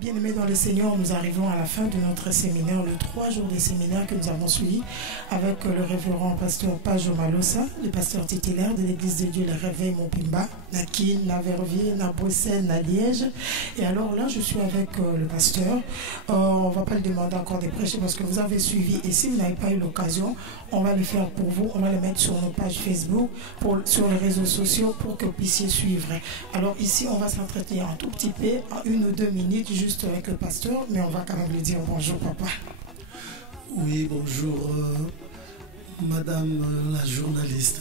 bien-aimés dans le Seigneur, nous arrivons à la fin de notre séminaire, le 3 jours des séminaires que nous avons suivis avec le révérend pasteur Pajo Malosa, le pasteur titulaire de l'Église de Dieu, le Réveil Mopimba, Nakin, na Verviers, na Bruxelles, na Liège. Et alors là, je suis avec le pasteur. On ne va pas lui demander encore de prêcher parce que vous avez suivi. Et si vous n'avez pas eu l'occasion, on va le faire pour vous. On va le mettre sur nos pages Facebook, sur les réseaux sociaux pour que vous puissiez suivre. Alors ici, on va s'entretenir un tout petit peu, en 1 ou 2 minutes, juste avec le pasteur, mais on va quand même lui dire bonjour, papa. Oui, bonjour, madame la journaliste.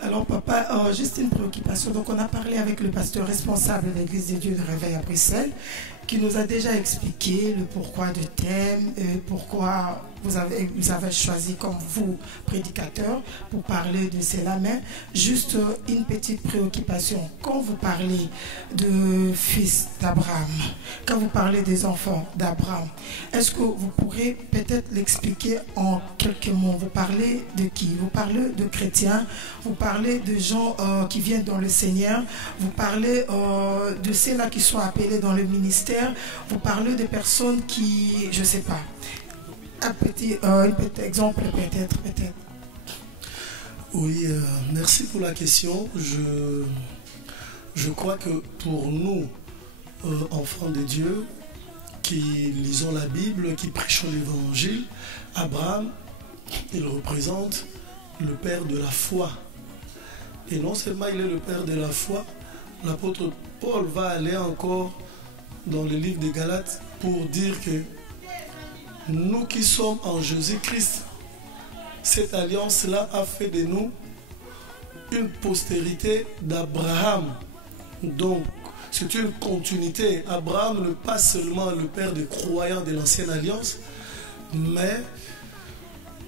Alors papa, juste une préoccupation. Donc on a parlé avec le pasteur responsable de l'Église des Dieux de Réveil à Bruxelles, qui nous a déjà expliqué le pourquoi du thème, pourquoi vous avez choisi comme vous, prédicateur, pour parler de cela. Mais juste une petite préoccupation. Quand vous parlez de fils d'Abraham, quand vous parlez des enfants d'Abraham, est-ce que vous pourrez peut-être l'expliquer en quelques mots? Vous parlez de qui? Vous parlez de chrétiens, vous parlez de gens qui viennent dans le Seigneur, vous parlez de ceux-là qui sont appelés dans le ministère, vous parlez de personnes qui, je ne sais pas, un petit exemple peut-être. Oui, merci pour la question. Je crois que pour nous, enfants de Dieu, qui lisons la Bible, qui prêchons l'Évangile, Abraham, il représente le père de la foi. Et non seulement il est le père de la foi, l'apôtre Paul va aller encore dans le livre des Galates pour dire que nous qui sommes en Jésus-Christ, cette alliance-là a fait de nous une postérité d'Abraham. Donc, c'est une continuité. Abraham n'est pas seulement le père des croyants de l'ancienne alliance, mais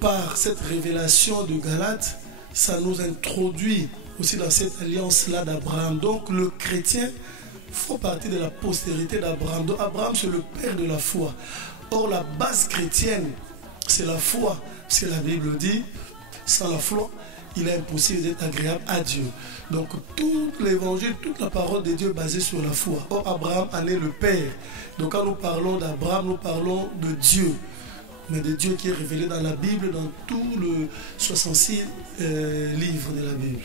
par cette révélation de Galates, ça nous introduit aussi dans cette alliance-là d'Abraham. Donc, le chrétien fait partie de la postérité d'Abraham. Donc, Abraham, c'est le père de la foi. Or, la base chrétienne, c'est la foi. Parce que la Bible dit, sans la foi, il est impossible d'être agréable à Dieu. Donc, tout l'évangile, toute la parole de Dieu est basée sur la foi. Or, Abraham en est le père. Donc, quand nous parlons d'Abraham, nous parlons de Dieu. Mais de Dieu qui est révélé dans la Bible, dans tout le 66 livres de la Bible.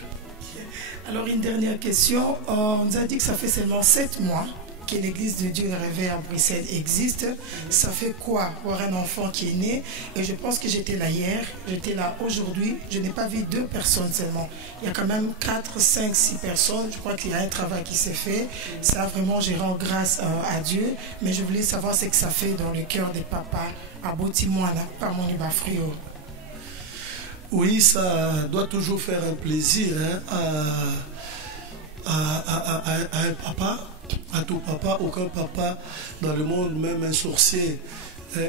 Alors, une dernière question. On nous a dit que ça fait seulement 7 mois que l'Église de Dieu de Réveil à Bruxelles existe. Ça fait quoi pour un enfant qui est né? Et je pense que j'étais là hier, j'étais là aujourd'hui. Je n'ai pas vu 2 personnes seulement. Il y a quand même 4, 5, 6 personnes. Je crois qu'il y a un travail qui s'est fait. Ça, vraiment, je rends grâce à Dieu. Mais je voulais savoir ce que ça fait dans le cœur des papas à Botimoana, par mon Ibafrio. Oui, ça doit toujours faire un plaisir à un papa, à tout papa. Aucun papa dans le monde, même un sorcier,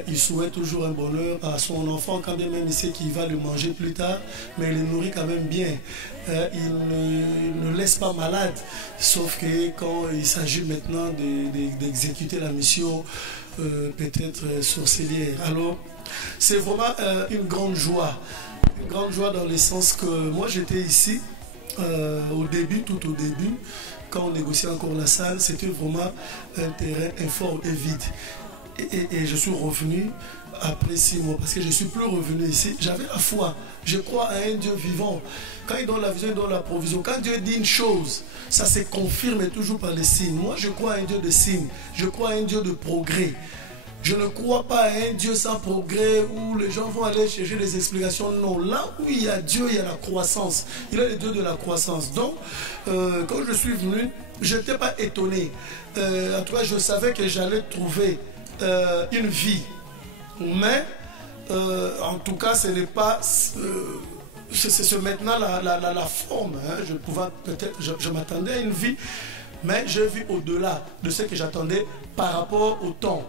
il souhaite toujours un bonheur à son enfant, quand bien même il sait qu'il va le manger plus tard, mais il le nourrit quand même bien. Il ne laisse pas malade, sauf que quand il s'agit maintenant d'exécuter la mission peut-être sorcellière. Alors, c'est vraiment une grande joie. Une grande joie dans le sens que moi j'étais ici au début, tout au début, quand on négociait encore la salle, c'était vraiment un terrain informe et vide. Et je suis revenu après 6 mois, parce que je ne suis plus revenu ici. J'avais la foi. Je crois à un Dieu vivant. Quand il donne la vision, il donne la provision. Quand Dieu dit une chose, ça se confirme toujours par les signes. Moi, je crois à un Dieu de signes. Je crois à un Dieu de progrès. Je ne crois pas à un Dieu sans progrès où les gens vont aller chercher des explications. Non, là où il y a Dieu, il y a la croissance. Il est le Dieu de la croissance. Donc, quand je suis venu, je n'étais pas étonné. En tout cas, je savais que j'allais trouver une vie. Mais, en tout cas, ce n'est pas... c'est maintenant la forme. Hein. Je pouvais peut-être... Je m'attendais à une vie, mais j'ai vu au-delà de ce que j'attendais par rapport au temps.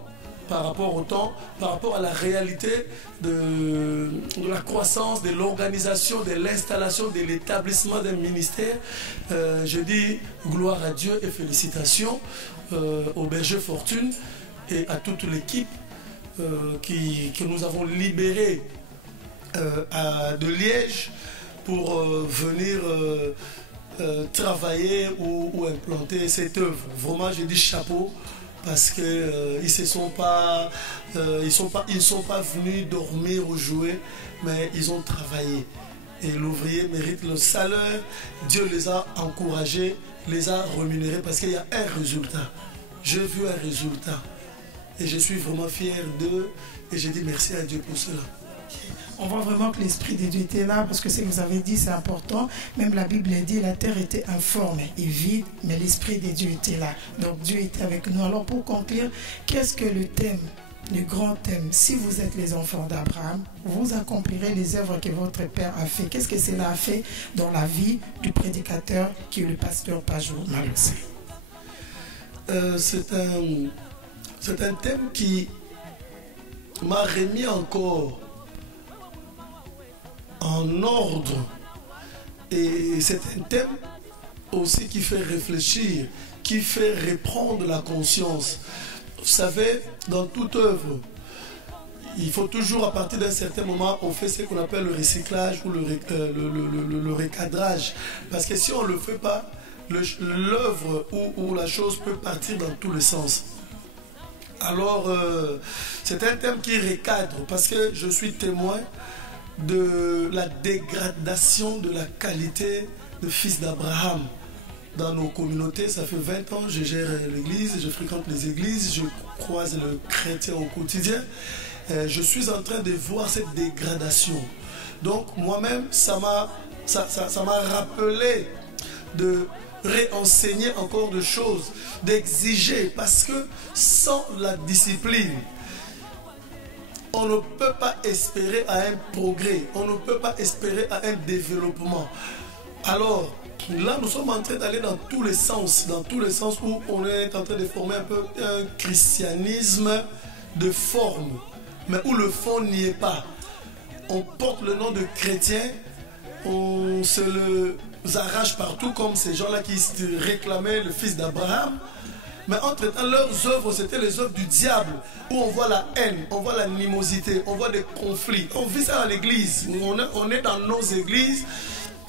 Par rapport à la réalité de la croissance, de l'organisation, de l'installation, de l'établissement d'un ministère. Je dis gloire à Dieu et félicitations au berger Fortune et à toute l'équipe que nous avons libérée de Liège pour venir travailler ou implanter cette œuvre. Vraiment, je dis chapeau parce que ils sont pas venus dormir ou jouer, mais ils ont travaillé. Et l'ouvrier mérite le salaire. Dieu les a encouragés, les a rémunérés parce qu'il y a un résultat. J'ai vu un résultat. Et je suis vraiment fier d'eux. Et je dis merci à Dieu pour cela. On voit vraiment que l'Esprit de Dieu était là, parce que ce que vous avez dit, c'est important. Même la Bible dit, la terre était informe et vide, mais l'Esprit de Dieu était là. Donc Dieu était avec nous. Alors pour conclure, qu'est-ce que le thème, le grand thème? Si vous êtes les enfants d'Abraham, vous accomplirez les œuvres que votre Père a fait. Qu'est-ce que cela a fait dans la vie du prédicateur qui est le pasteur Pajot Malossé? C'est un thème qui m'a remis encore en ordre, et c'est un thème aussi qui fait réfléchir, qui fait reprendre la conscience. Vous savez, dans toute œuvre, il faut toujours, à partir d'un certain moment, on fait ce qu'on appelle le recyclage ou le recadrage, parce que si on ne le fait pas, l'œuvre ou la chose peut partir dans tous les sens. Alors, c'est un thème qui recadre, parce que je suis témoin de la dégradation de la qualité de fils d'Abraham dans nos communautés. Ça fait 20 ans, je gère l'église, je fréquente les églises, je croise le chrétien au quotidien. Je suis en train de voir cette dégradation. Donc moi-même, ça m'a rappelé de réenseigner encore de choses, d'exiger, parce que sans la discipline, on ne peut pas espérer à un progrès, on ne peut pas espérer à un développement. Alors, là, nous sommes en train d'aller dans tous les sens où on est en train de former un peu un christianisme de forme, mais où le fond n'y est pas. On porte le nom de chrétien, on se le arrache partout comme ces gens-là qui réclamaient le fils d'Abraham. Mais entre-temps, leurs œuvres, c'était les œuvres du diable, où on voit la haine, on voit l'animosité, on voit des conflits. On vit ça dans l'église. On est dans nos églises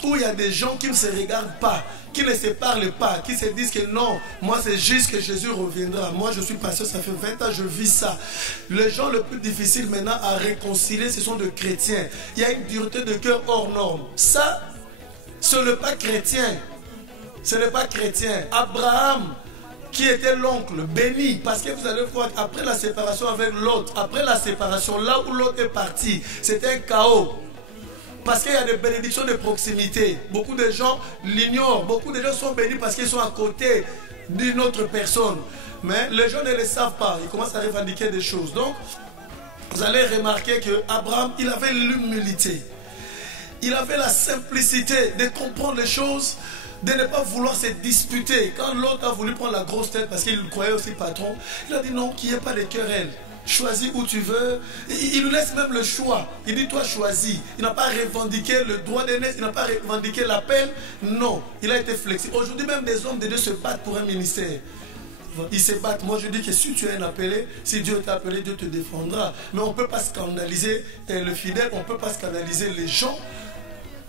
où il y a des gens qui ne se regardent pas, qui ne se parlent pas, qui se disent que non, moi c'est juste que Jésus reviendra. Moi je suis pasteur, ça fait 20 ans, je vis ça. Les gens le plus difficile maintenant à réconcilier, ce sont des chrétiens. Il y a une dureté de cœur hors norme. Ça, ce n'est pas chrétien. Ce n'est pas chrétien. Abraham, qui était l'oncle béni, parce que vous allez voir après la séparation avec l'autre, après la séparation, là où l'autre est parti, c'était un chaos. Parce qu'il y a des bénédictions de proximité. Beaucoup de gens l'ignorent. Beaucoup de gens sont bénis parce qu'ils sont à côté d'une autre personne. Mais les gens ne le savent pas. Ils commencent à revendiquer des choses. Donc, vous allez remarquer qu'Abraham, il avait l'humilité. Il avait la simplicité de comprendre les choses, de ne pas vouloir se disputer. Quand l'autre a voulu prendre la grosse tête parce qu'il croyait aussi patron, il a dit non, qu'il n'y ait pas de querelle. Choisis où tu veux. Il lui laisse même le choix. Il dit toi choisis. Il n'a pas revendiqué le droit d'aînesse, il n'a pas revendiqué l'appel. Non, il a été flexible. Aujourd'hui même des hommes de Dieu se battent pour un ministère. Ils se battent. Moi je dis que si tu es un appelé, si Dieu t'a appelé, Dieu te défendra. Mais on ne peut pas scandaliser le fidèle, on ne peut pas scandaliser les gens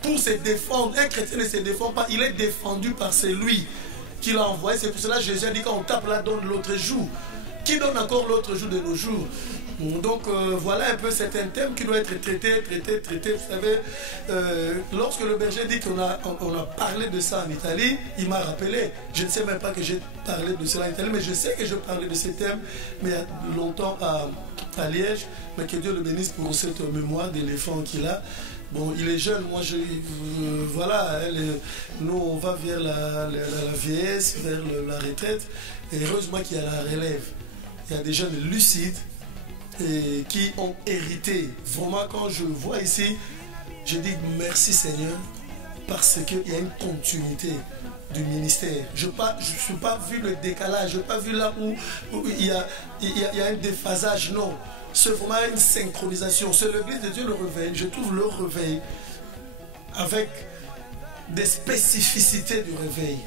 pour se défendre. Un chrétien ne se défend pas, il est défendu par celui qui l'a envoyé. C'est pour cela que Jésus a dit quand on tape là, donne l'autre joue. Qui donne encore l'autre jour de nos jours. Donc voilà un peu, c'est un thème qui doit être traité. Vous savez, lorsque le berger dit qu'on a parlé de ça en Italie, il m'a rappelé. Je ne sais même pas que j'ai parlé de cela en Italie, mais je sais que je parlais de ce thème, mais il y a longtemps à Liège. Mais que Dieu le bénisse pour cette mémoire d'éléphant qu'il a. Bon, il est jeune, moi voilà, nous on va vers la vieillesse, vers la retraite, et heureusement qu'il y a la relève. Il y a des jeunes lucides et qui ont hérité. Vraiment, quand je vois ici, je dis merci Seigneur, parce qu'il y a une continuité du ministère. Je ne suis pas vu le décalage, je n'ai pas vu là où il y a un déphasage, non. C'est vraiment une synchronisation. C'est l'église de Dieu le réveil. Je trouve le réveil avec des spécificités du réveil.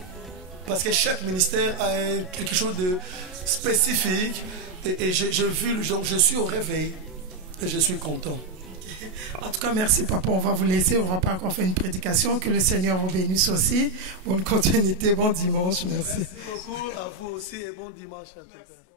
Parce que chaque ministère a quelque chose de spécifique. Et j'ai vu, je suis au réveil. Et je suis content. En tout cas, merci papa. On va vous laisser. On ne va pas encore faire une prédication. Que le Seigneur vous bénisse aussi. Bonne continuité. Bon dimanche. Merci. Merci beaucoup à vous aussi et bon dimanche à tous.